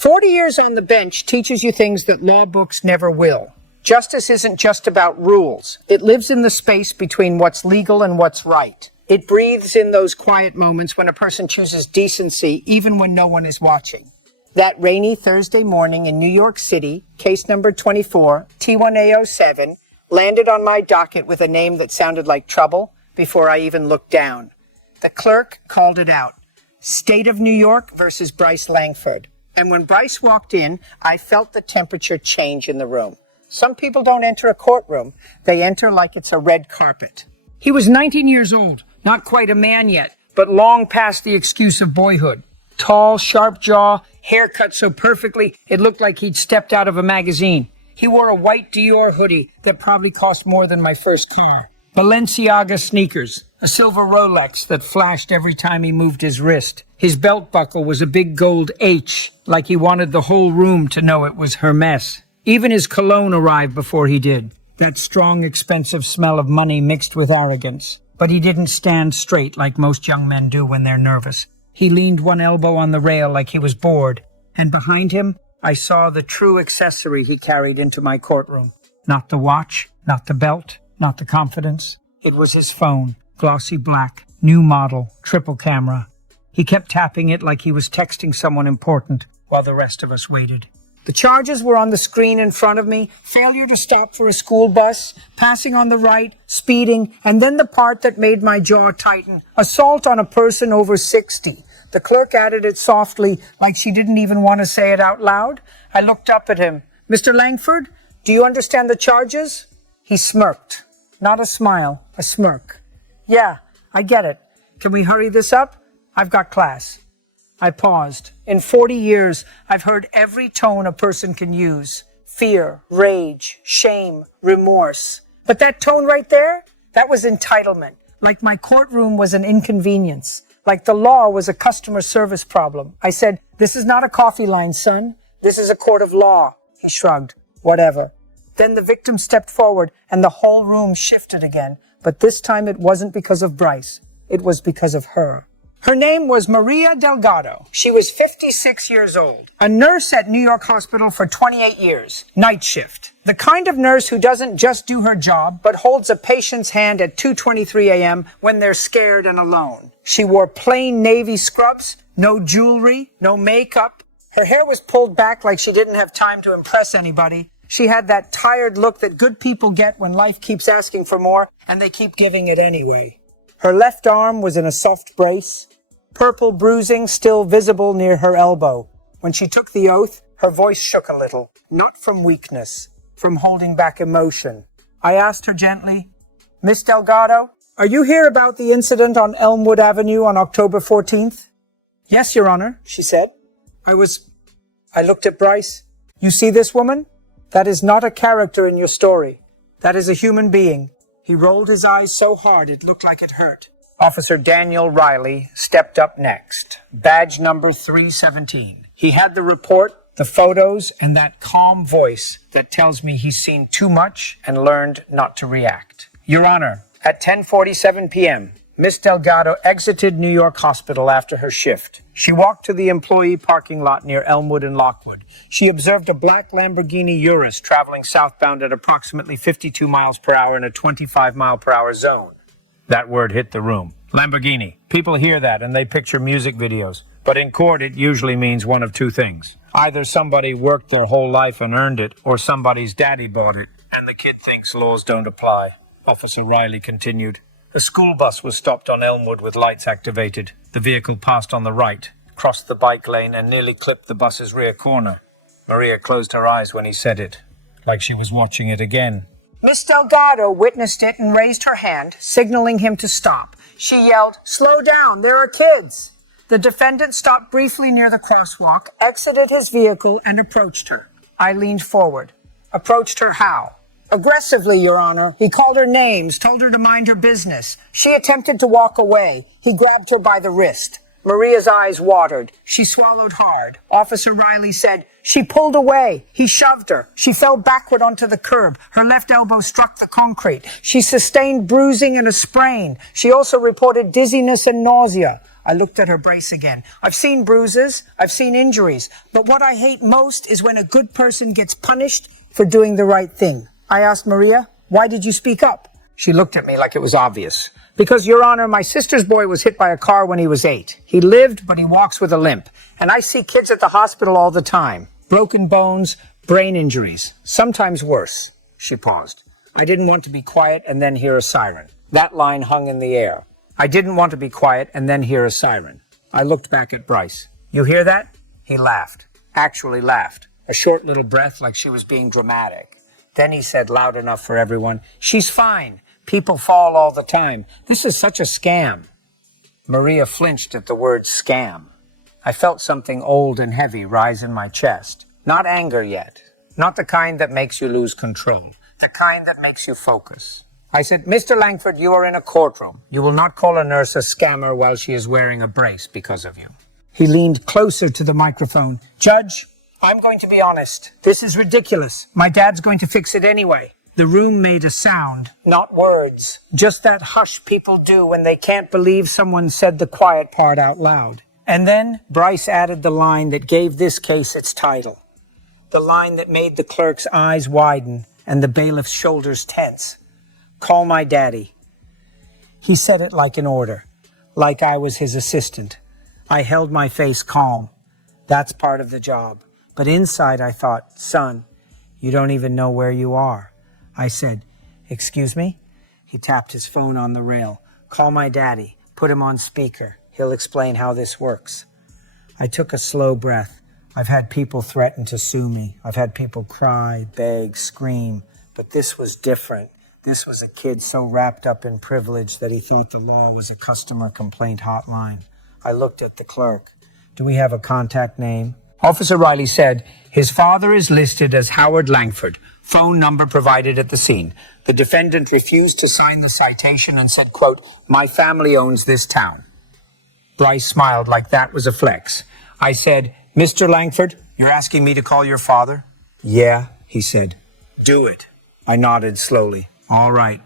40 years on the bench teaches you things that law books never will. Justice isn't just about rules. It lives in the space between what's legal and what's right. It breathes in those quiet moments when a person chooses decency even when no one is watching. That rainy Thursday morning in New York City, case number 24, T1A07, landed on my docket with a name that sounded like trouble before I even looked down. The clerk called it out. State of New York versus Bryce Langford. And when Bryce walked in, I felt the temperature change in the room. Some people don't enter a courtroom. They enter like it's a red carpet. He was 19 years old, not quite a man yet, but long past the excuse of boyhood. Tall, sharp jaw, hair cut so perfectly it looked like he'd stepped out of a magazine. He wore a white Dior hoodie that probably cost more than my first car. Balenciaga sneakers, a silver Rolex that flashed every time he moved his wrist. His belt buckle was a big gold H, like he wanted the whole room to know it was Hermes. Even his cologne arrived before he did. That strong, expensive smell of money mixed with arrogance. But he didn't stand straight like most young men do when they're nervous. He leaned one elbow on the rail like he was bored. And behind him, I saw the true accessory he carried into my courtroom. Not the watch, not the belt, not the confidence. It was his phone, glossy black, new model, triple camera. He kept tapping it like he was texting someone important while the rest of us waited. The charges were on the screen in front of me: failure to stop for a school bus, passing on the right, speeding, and then the part that made my jaw tighten: assault on a person over 60. The clerk added it softly, like she didn't even want to say it out loud. I looked up at him. Mr. Langford, do you understand the charges? He smirked. Not a smile, a smirk. Yeah, I get it. Can we hurry this up? I've got class. I paused. In 40 years, I've heard every tone a person can use. Fear, rage, shame, remorse. But that tone right there, that was entitlement. Like my courtroom was an inconvenience. Like the law was a customer service problem. I said, "This is not a coffee line, son. This is a court of law." He shrugged. Whatever. Then the victim stepped forward and the whole room shifted again. But this time it wasn't because of Bryce. It was because of her. Her name was Maria Delgado. She was 56 years old, a nurse at New York Hospital for 28 years, night shift. The kind of nurse who doesn't just do her job, but holds a patient's hand at 2:23 a.m. when they're scared and alone. She wore plain navy scrubs, no jewelry, no makeup. Her hair was pulled back like she didn't have time to impress anybody. She had that tired look that good people get when life keeps asking for more, and they keep giving it anyway. Her left arm was in a soft brace, purple bruising still visible near her elbow. When she took the oath, her voice shook a little, not from weakness, from holding back emotion. I asked her gently, "Miss Delgado, are you here about the incident on Elmwood Avenue on October 14th? "Yes, Your Honor," she said. I looked at Bryce. "You see this woman? That is not a character in your story. That is a human being." He rolled his eyes so hard it looked like it hurt. Officer Daniel Riley stepped up next, badge number 317. He had the report, the photos, and that calm voice that tells me he's seen too much and learned not to react. "Your Honor, at 10:47 p.m., Miss Delgado exited New York Hospital after her shift. She walked to the employee parking lot near Elmwood and Lockwood. She observed a black Lamborghini Urus traveling southbound at approximately 52 miles per hour in a 25 mile per hour zone." That word hit the room. Lamborghini. People hear that and they picture music videos. But in court, it usually means one of two things. Either somebody worked their whole life and earned it, or somebody's daddy bought it, and the kid thinks laws don't apply. Officer Riley continued. The school bus was stopped on Elmwood with lights activated. The vehicle passed on the right, crossed the bike lane, and nearly clipped the bus's rear corner. Maria closed her eyes when he said it, like she was watching it again. Miss Delgado witnessed it and raised her hand, signaling him to stop. She yelled, "Slow down, there are kids." The defendant stopped briefly near the crosswalk, exited his vehicle, and approached her. I leaned forward. Approached her how? Aggressively, Your Honor. He called her names, told her to mind her business. She attempted to walk away. He grabbed her by the wrist. Maria's eyes watered. She swallowed hard. Officer Riley said, "She pulled away. He shoved her. She fell backward onto the curb. Her left elbow struck the concrete. She sustained bruising and a sprain. She also reported dizziness and nausea. I looked at her brace again. I've seen bruises. I've seen injuries. But what I hate most is when a good person gets punished for doing the right thing. I asked Maria, why did you speak up? She looked at me like it was obvious. Because, Your Honor, my sister's boy was hit by a car when he was 8. He lived, but he walks with a limp. And I see kids at the hospital all the time. Broken bones, brain injuries, sometimes worse. She paused. I didn't want to be quiet and then hear a siren. That line hung in the air. I didn't want to be quiet and then hear a siren. I looked back at Bryce. You hear that? He laughed. Actually laughed. A short little breath like she was being dramatic. Then he said loud enough for everyone, she's fine. People fall all the time. This is such a scam. Maria flinched at the word scam. I felt something old and heavy rise in my chest. Not anger yet. Not the kind that makes you lose control. The kind that makes you focus. I said, Mr. Langford, you are in a courtroom. You will not call a nurse a scammer while she is wearing a brace because of you. He leaned closer to the microphone. Judge, I'm going to be honest. This is ridiculous. My dad's going to fix it anyway. The room made a sound, not words. Just that hush people do when they can't believe someone said the quiet part out loud. And then Bryce added the line that gave this case its title. The line that made the clerk's eyes widen and the bailiff's shoulders tense. Call my daddy. He said it like an order, like I was his assistant. I held my face calm. That's part of the job. But inside I thought, son, you don't even know where you are. I said, excuse me? He tapped his phone on the rail. Call my daddy. Put him on speaker. He'll explain how this works. I took a slow breath. I've had people threaten to sue me. I've had people cry, beg, scream. But this was different. This was a kid so wrapped up in privilege that he thought the law was a customer complaint hotline. I looked at the clerk. Do we have a contact name? Officer Riley said, his father is listed as Howard Langford. Phone number provided at the scene. The defendant refused to sign the citation and said, quote, my family owns this town. Bryce smiled like that was a flex. I said, Mr. Langford, you're asking me to call your father? Yeah, he said. Do it. I nodded slowly. All right.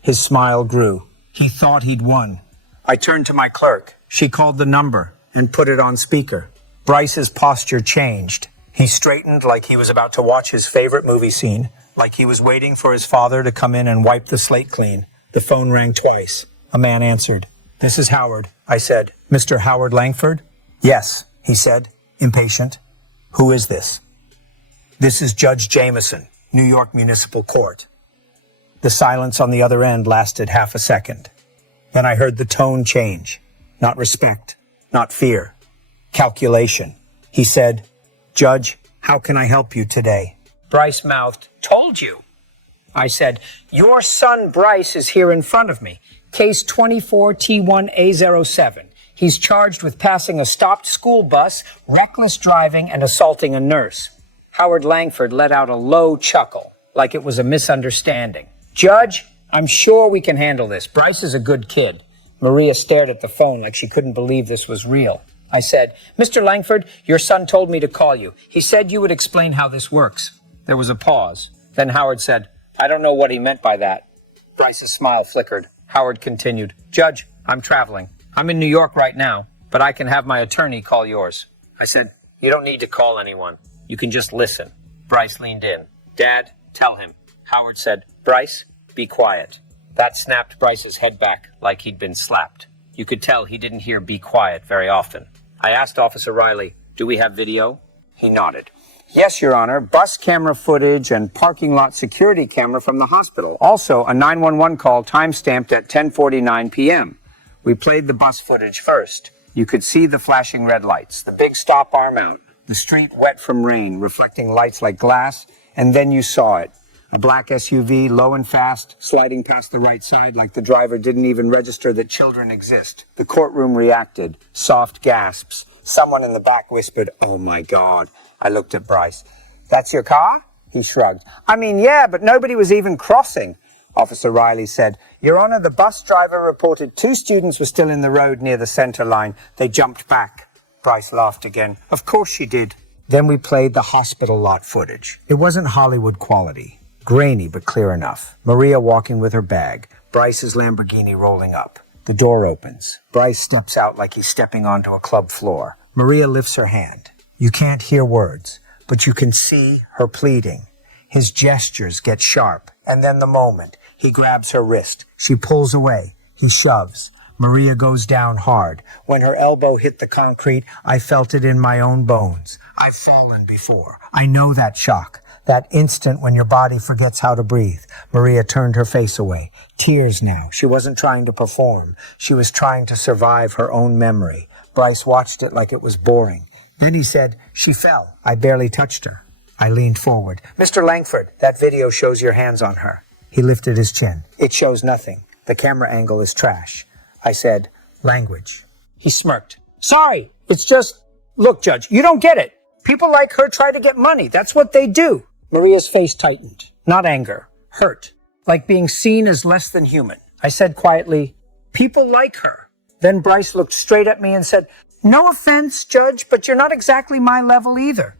His smile grew. He thought he'd won. I turned to my clerk. She called the number and put it on speaker. Bryce's posture changed. He straightened like he was about to watch his favorite movie scene, like he was waiting for his father to come in and wipe the slate clean. The phone rang twice. A man answered. This is Howard, I said. Mr. Howard Langford? Yes, he said, impatient. Who is this? This is Judge Jameson, New York Municipal Court. The silence on the other end lasted half a second. Then I heard the tone change. Not respect, not fear. Calculation. He said, Judge, how can I help you today? Bryce mouthed, told you. I said, your son Bryce is here in front of me. Case 24T1A07. He's charged with passing a stopped school bus, reckless driving, and assaulting a nurse. Howard Langford let out a low chuckle, like it was a misunderstanding. Judge, I'm sure we can handle this. Bryce is a good kid. Maria stared at the phone like she couldn't believe this was real. I said, Mr. Langford, your son told me to call you. He said you would explain how this works. There was a pause. Then Howard said, I don't know what he meant by that. Bryce's smile flickered. Howard continued, Judge, I'm traveling. I'm in New York right now, but I can have my attorney call yours. I said, you don't need to call anyone. You can just listen. Bryce leaned in. Dad, tell him. Howard said, Bryce, be quiet. That snapped Bryce's head back like he'd been slapped. You could tell he didn't hear be quiet very often. I asked Officer Riley, do we have video? He nodded. Yes, Your Honor. Bus camera footage and parking lot security camera from the hospital. Also, a 911 call time-stamped at 10:49 p.m. We played the bus footage first. You could see the flashing red lights, the big stop arm out, the street wet from rain, reflecting lights like glass, and then you saw it. A black SUV, low and fast, sliding past the right side like the driver didn't even register that children exist. The courtroom reacted. Soft gasps. Someone in the back whispered, oh my God. I looked at Bryce. That's your car? He shrugged. I mean, yeah, but nobody was even crossing. Officer Riley said, Your Honor, the bus driver reported 2 students were still in the road near the center line. They jumped back. Bryce laughed again. Of course she did. Then we played the hospital lot footage. It wasn't Hollywood quality. Grainy, but clear enough. Maria walking with her bag. Bryce's Lamborghini rolling up. The door opens. Bryce steps out like he's stepping onto a club floor. Maria lifts her hand. You can't hear words, but you can see her pleading. His gestures get sharp, and then the moment. He grabs her wrist. She pulls away. He shoves. Maria goes down hard. When her elbow hit the concrete, I felt it in my own bones. I've fallen before. I know that shock. That instant when your body forgets how to breathe. Maria turned her face away. Tears now. She wasn't trying to perform. She was trying to survive her own memory. Bryce watched it like it was boring. Then he said, she fell. I barely touched her. I leaned forward. Mr. Langford, that video shows your hands on her. He lifted his chin. It shows nothing. The camera angle is trash. I said, language. He smirked. Sorry, it's just, look, Judge, you don't get it. People like her try to get money. That's what they do. Maria's face tightened. Not anger. Hurt. Like being seen as less than human. I said quietly, people like her. Then Bryce looked straight at me and said, no offense, Judge, but you're not exactly my level either.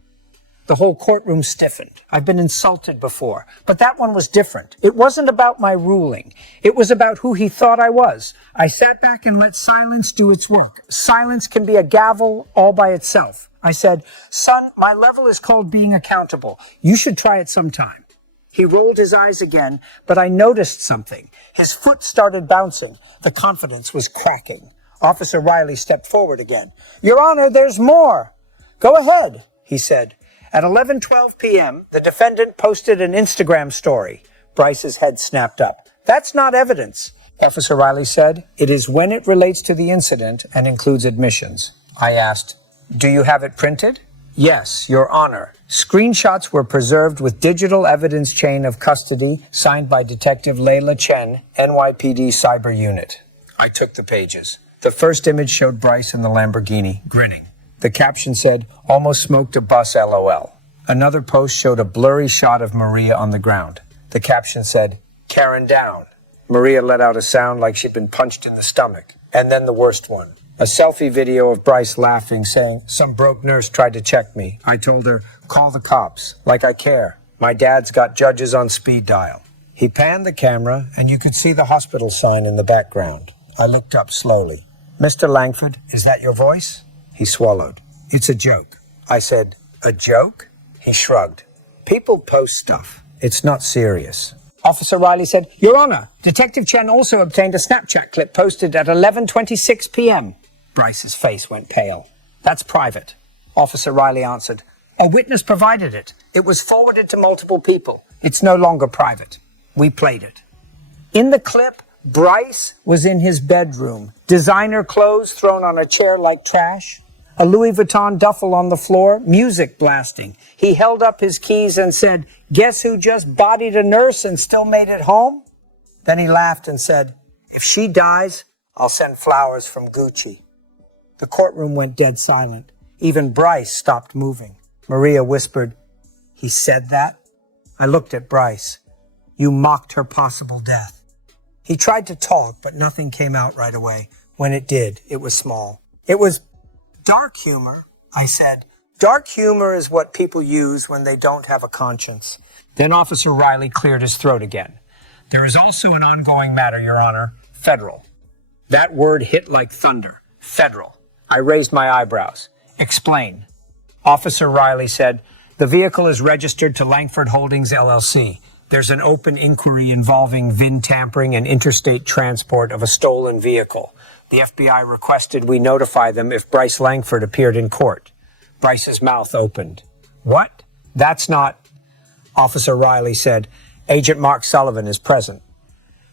The whole courtroom stiffened. I've been insulted before, but that one was different. It wasn't about my ruling. It was about who he thought I was. I sat back and let silence do its work. Silence can be a gavel all by itself. I said, son, my level is called being accountable. You should try it sometime. He rolled his eyes again, but I noticed something. His foot started bouncing. The confidence was cracking. Officer Riley stepped forward again. Your Honor, there's more. Go ahead, he said. At 11:12 p.m., the defendant posted an Instagram story. Bryce's head snapped up. That's not evidence, Officer Riley said. It is when it relates to the incident and includes admissions. I asked, do you have it printed? Yes, Your Honor. Screenshots were preserved with digital evidence chain of custody signed by Detective Layla Chen, NYPD Cyber Unit. I took the pages. The first image showed Bryce in the Lamborghini, grinning. The caption said, almost smoked a bus, LOL. Another post showed a blurry shot of Maria on the ground. The caption said, Karen down. Maria let out a sound like she'd been punched in the stomach. And then the worst one. A selfie video of Bryce laughing, saying, some broke nurse tried to check me. I told her, call the cops, like I care. My dad's got judges on speed dial. He panned the camera, and you could see the hospital sign in the background. I looked up slowly. Mr. Langford, is that your voice? He swallowed. It's a joke. I said, a joke? He shrugged. People post stuff. It's not serious. Officer Riley said, Your Honor, Detective Chen also obtained a Snapchat clip posted at 11:26 p.m. Bryce's face went pale. That's private. Officer Riley answered, a witness provided it. It was forwarded to multiple people. It's no longer private. We played it. In the clip, Bryce was in his bedroom. Designer clothes thrown on a chair like trash. A Louis Vuitton duffel on the floor, music blasting. He held up his keys and said, guess who just bodied a nurse and still made it home? Then he laughed and said, if she dies, I'll send flowers from Gucci. The courtroom went dead silent. Even Bryce stopped moving. Maria whispered, he said that? I looked at Bryce. You mocked her possible death. He tried to talk, but nothing came out right away. When it did, it was small. It was dark humor, I said. Dark humor is what people use when they don't have a conscience. Then Officer Riley cleared his throat again. There is also an ongoing matter, Your Honor. Federal. That word hit like thunder. Federal. I raised my eyebrows. Explain. Officer Riley said, the vehicle is registered to Langford Holdings, LLC. There's an open inquiry involving VIN tampering and interstate transport of a stolen vehicle. The FBI requested we notify them if Bryce Langford appeared in court. Bryce's mouth opened. What? That's not... Officer Riley said, Agent Mark Sullivan is present.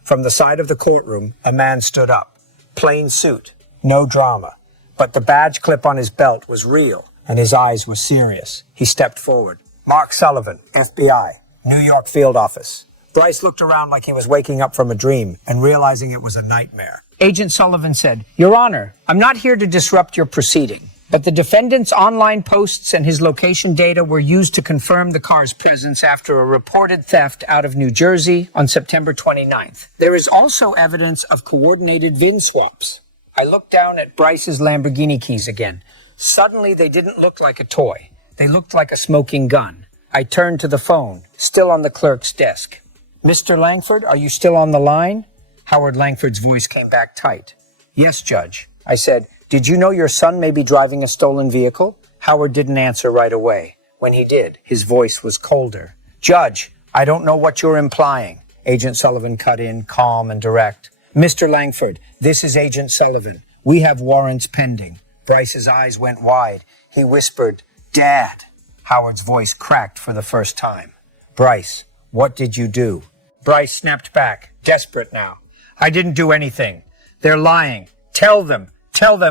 From the side of the courtroom, a man stood up. Plain suit. No drama. But the badge clip on his belt was real, and his eyes were serious. He stepped forward. Mark Sullivan, FBI, New York Field Office. Bryce looked around like he was waking up from a dream and realizing it was a nightmare. Agent Sullivan said, Your Honor, I'm not here to disrupt your proceeding, but the defendant's online posts and his location data were used to confirm the car's presence after a reported theft out of New Jersey on September 29th. There is also evidence of coordinated VIN swaps. I looked down at Bryce's Lamborghini keys again. Suddenly, they didn't look like a toy. They looked like a smoking gun. I turned to the phone, still on the clerk's desk. Mr. Langford, are you still on the line? Howard Langford's voice came back tight. Yes, Judge. I said, did you know your son may be driving a stolen vehicle? Howard didn't answer right away. When he did, his voice was colder. Judge, I don't know what you're implying. Agent Sullivan cut in, calm and direct. Mr. Langford, this is Agent Sullivan. We have warrants pending. Bryce's eyes went wide. He whispered, Dad. Howard's voice cracked for the first time. Bryce, what did you do? Bryce snapped back, desperate now. I didn't do anything. They're lying. Tell them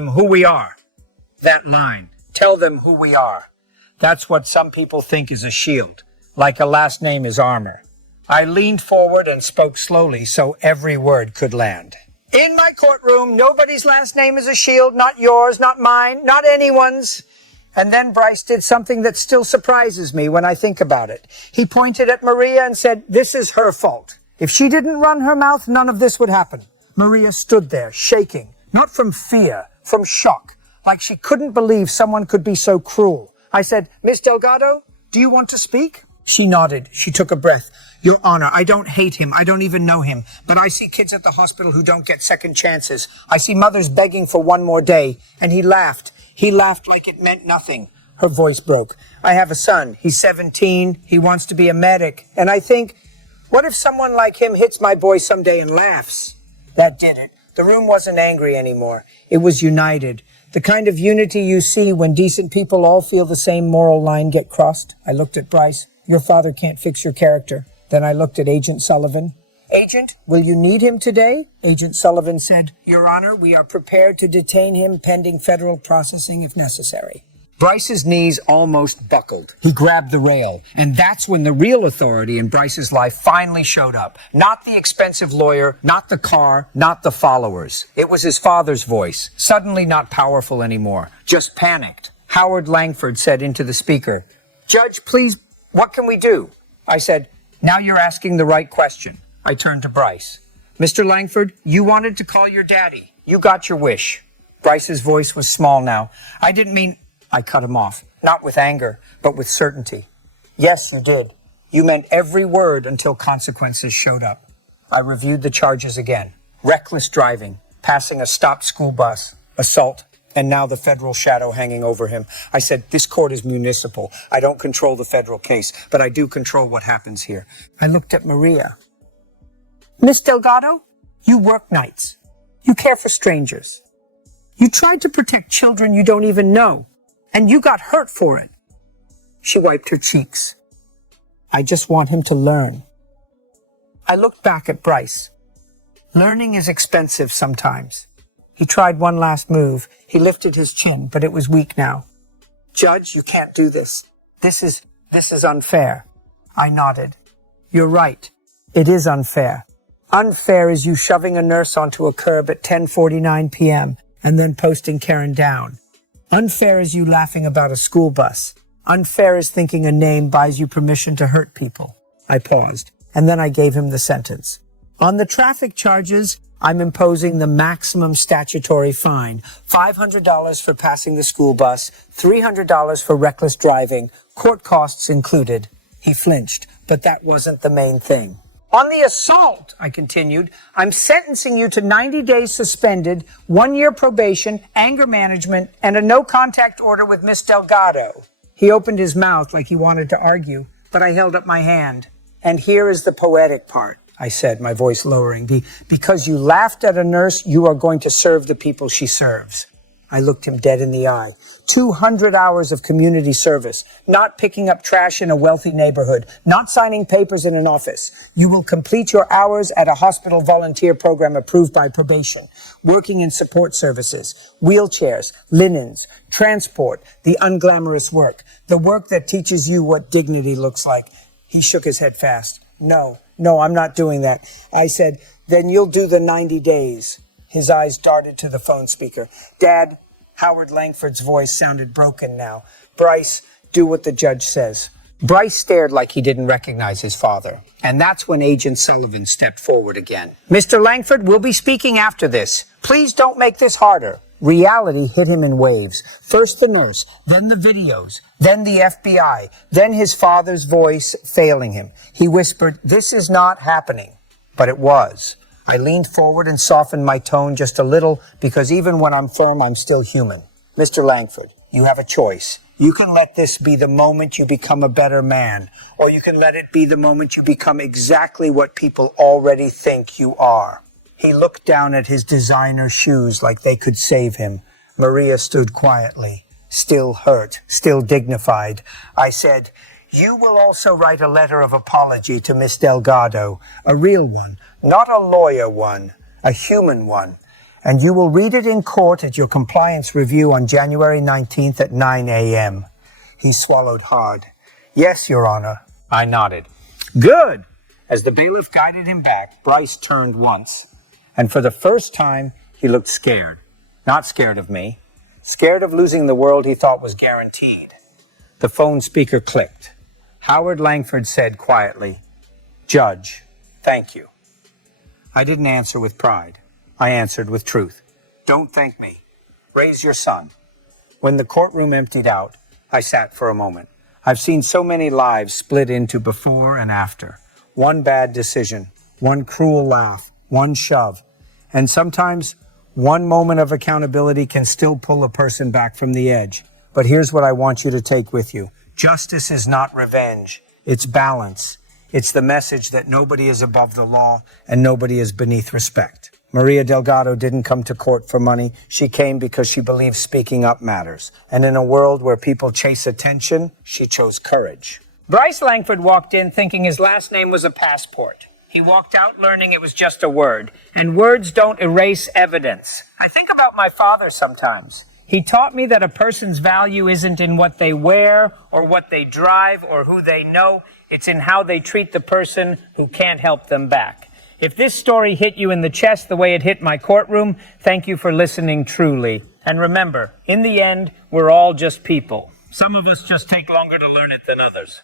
who we are. That line, tell them who we are. That's what some people think is a shield, like a last name is armor. I leaned forward and spoke slowly so every word could land. In my courtroom, nobody's last name is a shield, not yours, not mine, not anyone's. And then Bryce did something that still surprises me when I think about it. He pointed at Maria and said, this is her fault. If she didn't run her mouth, none of this would happen. Maria stood there, shaking, not from fear, from shock, like she couldn't believe someone could be so cruel. I said, Miss Delgado, do you want to speak? She nodded. She took a breath. Your Honor, I don't hate him. I don't even know him. But I see kids at the hospital who don't get second chances. I see mothers begging for one more day. And he laughed. He laughed like it meant nothing. Her voice broke. I have a son. He's 17. He wants to be a medic. And I think, what if someone like him hits my boy someday and laughs? That did it. The room wasn't angry anymore. It was united. The kind of unity you see when decent people all feel the same moral line get crossed. I looked at Bryce. Your father can't fix your character. Then I looked at Agent Sullivan. Agent, will you need him today? Agent Sullivan said, Your Honor, we are prepared to detain him pending federal processing if necessary. Bryce's knees almost buckled. He grabbed the rail, and that's when the real authority in Bryce's life finally showed up. Not the expensive lawyer, not the car, not the followers. It was his father's voice, suddenly not powerful anymore, just panicked. Howard Langford said into the speaker, Judge, please, what can we do? I said, now you're asking the right question. I turned to Bryce. Mr. Langford, you wanted to call your daddy. You got your wish. Bryce's voice was small now. I didn't mean... I cut him off, not with anger, but with certainty. Yes, you did. You meant every word until consequences showed up. I reviewed the charges again. Reckless driving, passing a stopped school bus, assault, and now the federal shadow hanging over him. I said, this court is municipal. I don't control the federal case, but I do control what happens here. I looked at Maria. Miss Delgado, you work nights. You care for strangers. You tried to protect children you don't even know. And you got hurt for it. She wiped her cheeks. I just want him to learn. I looked back at Bryce. Learning is expensive sometimes. He tried one last move. He lifted his chin, but it was weak now. Judge, you can't do this. This is unfair. I nodded. You're right. It is unfair. Unfair is you shoving a nurse onto a curb at 10:49 p.m. and then posting Karen down. Unfair is you laughing about a school bus. Unfair is thinking a name buys you permission to hurt people. I paused, and then I gave him the sentence. On the traffic charges, I'm imposing the maximum statutory fine. $500 for passing the school bus, $300 for reckless driving, court costs included. He flinched, but that wasn't the main thing. On the assault, I continued, I'm sentencing you to 90 days suspended, 1 year probation, anger management, and a no-contact order with Miss Delgado. He opened his mouth like he wanted to argue, but I held up my hand. And here is the poetic part, I said, my voice lowering. Because you laughed at a nurse, you are going to serve the people she serves. I looked him dead in the eye. 200 hours of community service, not picking up trash in a wealthy neighborhood, not signing papers in an office. You will complete your hours at a hospital volunteer program approved by probation, working in support services, wheelchairs, linens, transport, the unglamorous work, the work that teaches you what dignity looks like. He shook his head fast. No, I'm not doing that. I said, then you'll do the 90 days. His eyes darted to the phone speaker. Dad, Howard Langford's voice sounded broken now. Bryce, do what the judge says. Bryce stared like he didn't recognize his father. And that's when Agent Sullivan stepped forward again. Mr. Langford, we'll be speaking after this. Please don't make this harder. Reality hit him in waves. First the nurse, then the videos, then the FBI, then his father's voice failing him. He whispered, this is not happening. But it was. I leaned forward and softened my tone just a little because even when I'm firm, I'm still human. Mr. Langford, you have a choice. You can let this be the moment you become a better man, or you can let it be the moment you become exactly what people already think you are. He looked down at his designer shoes like they could save him. Maria stood quietly, still hurt, still dignified. I said, "You will also write a letter of apology to Miss Delgado, a real one, not a lawyer one, a human one. And you will read it in court at your compliance review on January 19th at 9 a.m. He swallowed hard. "Yes, Your Honor." I nodded. "Good." As the bailiff guided him back, Bryce turned once. And for the first time, he looked scared. Not scared of me. Scared of losing the world he thought was guaranteed. The phone speaker clicked. Howard Langford said quietly, "Judge, thank you." I didn't answer with pride. I answered with truth. "Don't thank me. Raise your son." When the courtroom emptied out, I sat for a moment. I've seen so many lives split into before and after. One bad decision, one cruel laugh, one shove. And sometimes one moment of accountability can still pull a person back from the edge. But here's what I want you to take with you. Justice is not revenge. It's balance. It's the message that nobody is above the law and nobody is beneath respect. Maria Delgado didn't come to court for money. She came because she believes speaking up matters. And in a world where people chase attention, she chose courage. Bryce Langford walked in thinking his last name was a passport. He walked out learning it was just a word. And words don't erase evidence. I think about my father sometimes. He taught me that a person's value isn't in what they wear or what they drive or who they know. It's in how they treat the person who can't help them back. If this story hit you in the chest the way it hit my courtroom, thank you for listening truly. And remember, in the end, we're all just people. Some of us just take longer to learn it than others.